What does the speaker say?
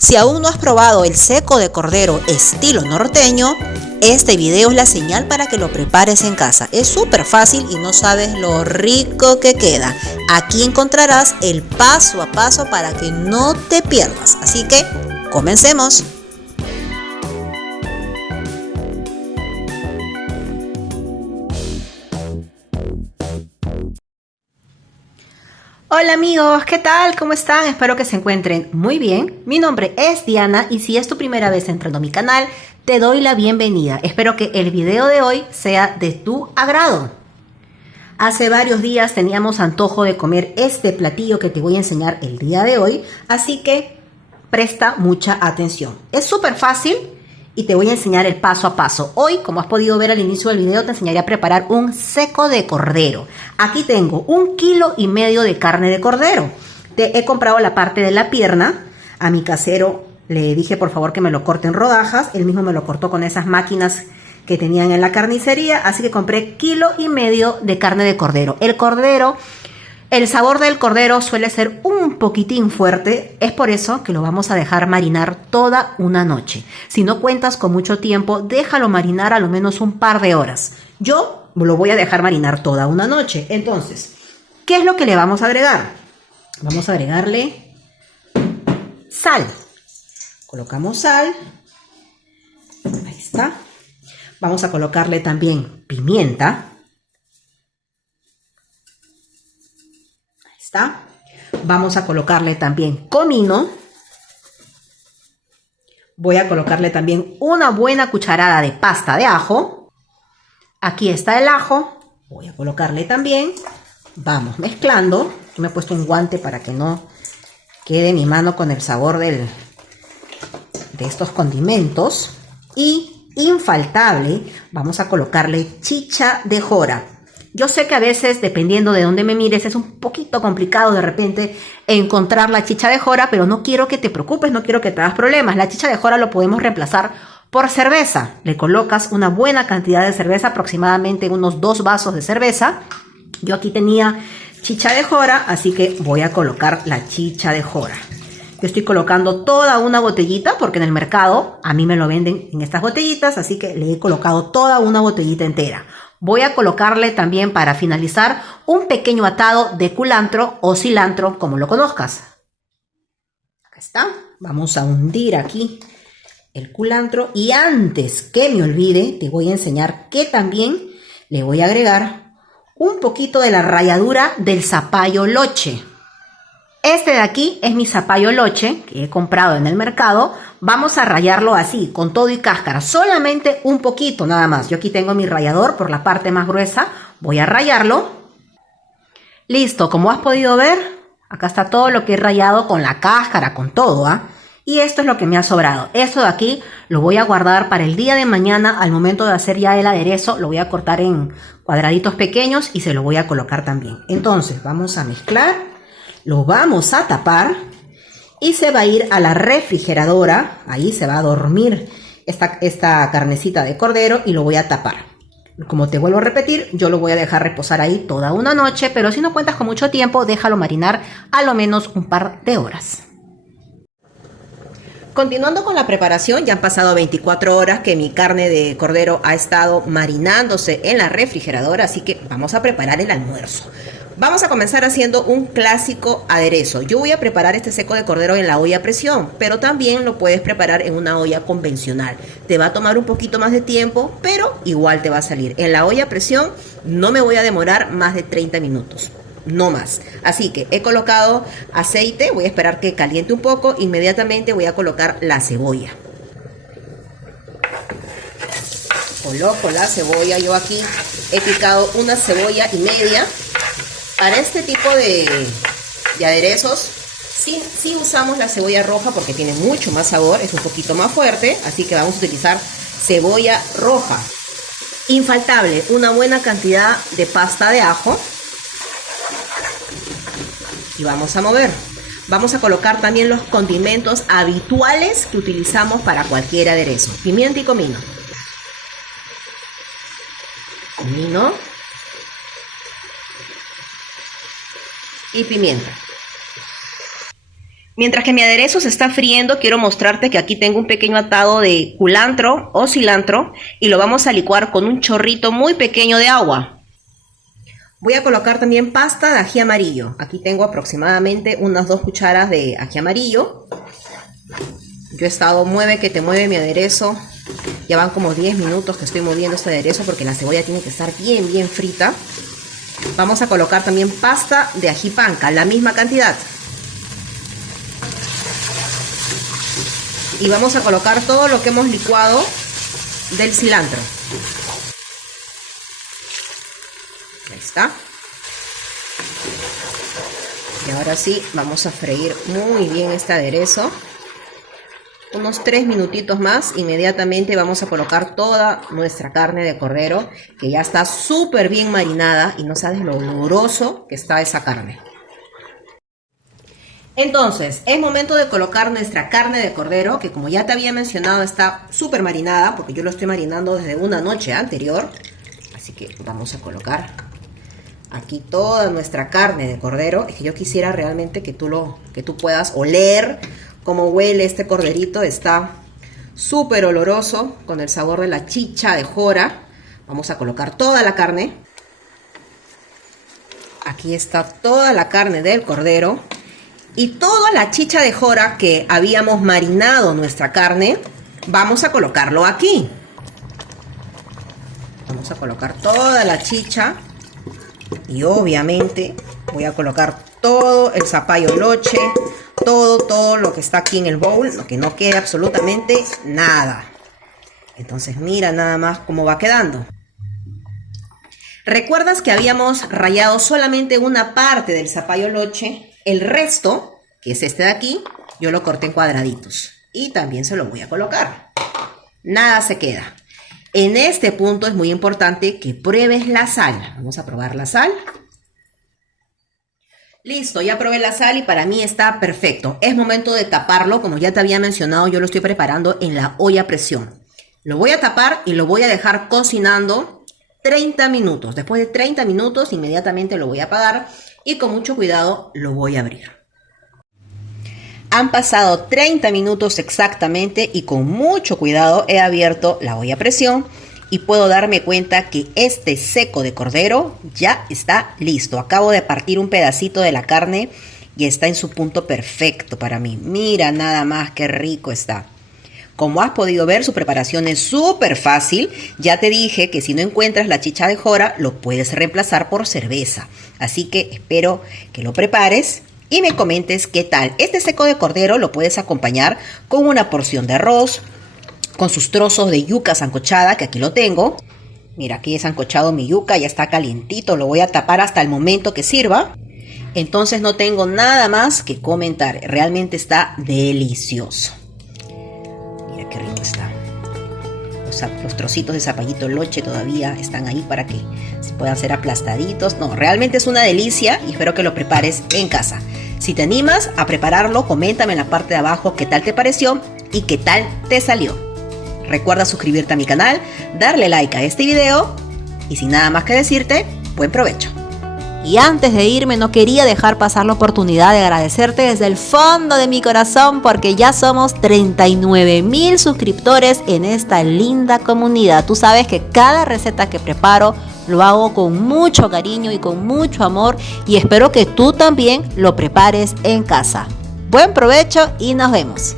Si aún no has probado el seco de cordero estilo norteño, este video es la señal para que lo prepares en casa. Es súper fácil y no sabes lo rico que queda. Aquí encontrarás el paso a paso para que no te pierdas. Así que, comencemos. Hola amigos, ¿qué tal? ¿Cómo están? Espero que se encuentren muy bien. Mi nombre es Diana y si es tu primera vez entrando a mi canal, te doy la bienvenida. Espero que el video de hoy sea de tu agrado. Hace varios días teníamos antojo de comer este platillo que te voy a enseñar el día de hoy, así que presta mucha atención. Es súper fácil y te voy a enseñar el paso a paso. Hoy, como has podido ver al inicio del video, te enseñaré a preparar un seco de cordero. Aquí tengo 1,5 kilos de carne de cordero. He comprado la parte de la pierna. A mi casero le dije por favor que me lo corte en rodajas. Él mismo me lo cortó con esas máquinas que tenían en la carnicería. Así que compré 1,5 kilos de carne de cordero. El sabor del cordero suele ser un poquitín fuerte, es por eso que lo vamos a dejar marinar toda una noche. Si no cuentas con mucho tiempo, déjalo marinar a lo menos un par de horas. Yo lo voy a dejar marinar toda una noche. Entonces, ¿qué es lo que le vamos a agregar? Vamos a agregarle sal. Colocamos sal. Ahí está. Vamos a colocarle también pimienta. ¿Está? Vamos a colocarle también comino. Voy a colocarle también una buena cucharada de pasta de ajo. Aquí está el ajo. Voy a colocarle también. Vamos mezclando. Yo me he puesto un guante para que no quede mi mano con el sabor de estos condimentos. Y infaltable, vamos a colocarle chicha de jora. Yo sé que a veces, dependiendo de dónde me mires, es un poquito complicado de repente encontrar la chicha de jora, pero no quiero que te preocupes, no quiero que te hagas problemas. La chicha de jora lo podemos reemplazar por cerveza. Le colocas una buena cantidad de cerveza, aproximadamente unos 2 vasos de cerveza. Yo aquí tenía chicha de jora, así que voy a colocar la chicha de jora. Yo estoy colocando toda una botellita, porque en el mercado a mí me lo venden en estas botellitas, así que le he colocado toda una botellita entera. Voy a colocarle también, para finalizar, un pequeño atado de culantro o cilantro, como lo conozcas. Acá está. Vamos a hundir aquí el culantro. Y antes que me olvide, te voy a enseñar que también le voy a agregar un poquito de la ralladura del zapallo loche. Este de aquí es mi zapallo loche que he comprado en el mercado. Vamos a rallarlo así, con todo y cáscara, solamente un poquito nada más. Yo aquí tengo mi rallador por la parte más gruesa. Voy a rallarlo. Listo, como has podido ver, acá está todo lo que he rallado con la cáscara, con todo, ¿ah? Y esto es lo que me ha sobrado. Esto de aquí lo voy a guardar para el día de mañana. Al momento de hacer ya el aderezo, lo voy a cortar en cuadraditos pequeños y se lo voy a colocar también. Entonces, vamos a mezclar. Lo vamos a tapar y se va a ir a la refrigeradora. Ahí se va a dormir esta carnecita de cordero y lo voy a tapar. Como te vuelvo a repetir, yo lo voy a dejar reposar ahí toda una noche, pero si no cuentas con mucho tiempo, déjalo marinar a lo menos un par de horas. Continuando con la preparación, ya han pasado 24 horas que mi carne de cordero ha estado marinándose en la refrigeradora, así que vamos a preparar el almuerzo. Vamos a comenzar haciendo un clásico aderezo. Yo voy a preparar este seco de cordero en la olla a presión, pero también lo puedes preparar en una olla convencional. Te va a tomar un poquito más de tiempo, pero igual te va a salir. En la olla a presión no me voy a demorar más de 30 minutos. No más. Así que he colocado aceite, voy a esperar que caliente un poco, inmediatamente voy a colocar la cebolla. Coloco la cebolla, yo aquí he picado 1,5 cebollas. Para este tipo de aderezos, sí usamos la cebolla roja porque tiene mucho más sabor, es un poquito más fuerte, así que vamos a utilizar cebolla roja. Infaltable, una buena cantidad de pasta de ajo. Y vamos a mover. Vamos a colocar también los condimentos habituales que utilizamos para cualquier aderezo. Pimienta y comino. Comino. Y pimienta. Mientras que mi aderezo se está friendo, quiero mostrarte que aquí tengo un pequeño atado de culantro o cilantro y lo vamos a licuar con un chorrito muy pequeño de agua. Voy a colocar también pasta de ají amarillo. Aquí tengo aproximadamente unas 2 cucharas de ají amarillo. Yo he estado mueve que te mueve mi aderezo. Ya van como 10 minutos que estoy moviendo este aderezo porque la cebolla tiene que estar bien frita. Vamos a colocar también pasta de ají panca, la misma cantidad. Y vamos a colocar todo lo que hemos licuado del cilantro. Ahí está. Y ahora sí, vamos a freír muy bien este aderezo. Unos 3 minutitos más, inmediatamente vamos a colocar toda nuestra carne de cordero, que ya está súper bien marinada y no sabes lo oloroso que está esa carne. Entonces, es momento de colocar nuestra carne de cordero, que como ya te había mencionado está súper marinada, porque yo lo estoy marinando desde una noche anterior. Así que vamos a colocar aquí toda nuestra carne de cordero. Es que yo quisiera realmente que tú puedas oler cómo huele este corderito. Está súper oloroso, con el sabor de la chicha de jora. Vamos a colocar toda la carne. Aquí está toda la carne del cordero. Y toda la chicha de jora que habíamos marinado nuestra carne, vamos a colocarlo aquí. Vamos a colocar toda la chicha. Y obviamente voy a colocar todo el zapallo loche, todo lo que está aquí en el bowl, que no quede absolutamente nada. Entonces mira nada más cómo va quedando. ¿Recuerdas que habíamos rallado solamente una parte del zapallo loche? El resto, que es este de aquí, yo lo corté en cuadraditos. Y también se lo voy a colocar. Nada se queda. En este punto es muy importante que pruebes la sal. Vamos a probar la sal. Listo, ya probé la sal y para mí está perfecto. Es momento de taparlo. Como ya te había mencionado, yo lo estoy preparando en la olla a presión. Lo voy a tapar y lo voy a dejar cocinando 30 minutos. Después de 30 minutos, inmediatamente lo voy a apagar y con mucho cuidado lo voy a abrir. Han pasado 30 minutos exactamente y con mucho cuidado he abierto la olla a presión y puedo darme cuenta que este seco de cordero ya está listo. Acabo de partir un pedacito de la carne y está en su punto perfecto para mí. Mira nada más qué rico está. Como has podido ver, su preparación es súper fácil. Ya te dije que si no encuentras la chicha de jora, lo puedes reemplazar por cerveza. Así que espero que lo prepares y me comentes qué tal. Este seco de cordero lo puedes acompañar con una porción de arroz, con sus trozos de yuca sancochada, que aquí lo tengo. Mira, aquí he sancochado mi yuca, ya está calientito. Lo voy a tapar hasta el momento que sirva. Entonces no tengo nada más que comentar. Realmente está delicioso. Mira qué rico está. Los trocitos de zapallito loche todavía están ahí para que se puedan hacer aplastaditos. No, realmente es una delicia y espero que lo prepares en casa. Si te animas a prepararlo, coméntame en la parte de abajo qué tal te pareció y qué tal te salió. Recuerda suscribirte a mi canal, darle like a este video y sin nada más que decirte, buen provecho. Y antes de irme no quería dejar pasar la oportunidad de agradecerte desde el fondo de mi corazón porque ya somos 39,000 suscriptores en esta linda comunidad. Tú sabes que cada receta que preparo lo hago con mucho cariño y con mucho amor y espero que tú también lo prepares en casa. Buen provecho y nos vemos.